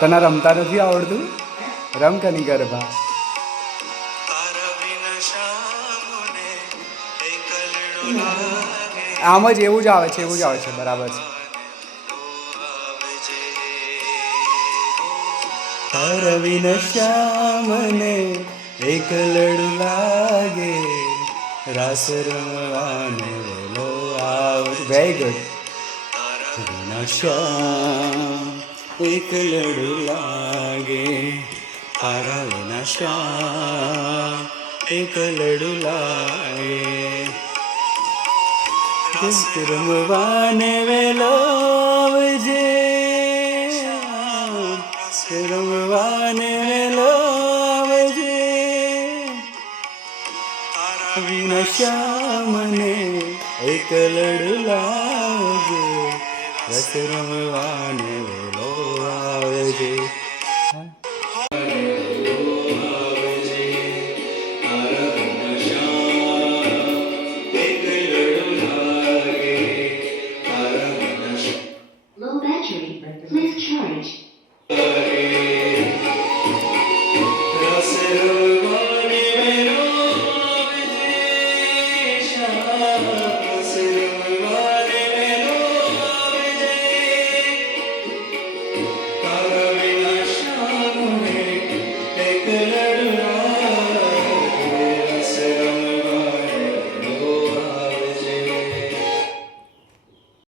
તને રમતા નથી આવડતું? રમ કની ગરબા. આમ જ એવું જ આવે છે, એવું જ આવે છે, બરાબર છે. તારા વિના શ્યામને એક લડું લાગે, રાસ રમવાને વેલો આવે. Very good. વિના શ્યામ એક લડું લાગે, તારા વિના શ્યામ એક લડું લાગે, રાસ રમવાને વેલો આવજે, રમવાને વેલો આવજે, વિના શ્યામને એક લડું લાગે, રસ રમવાને વેલો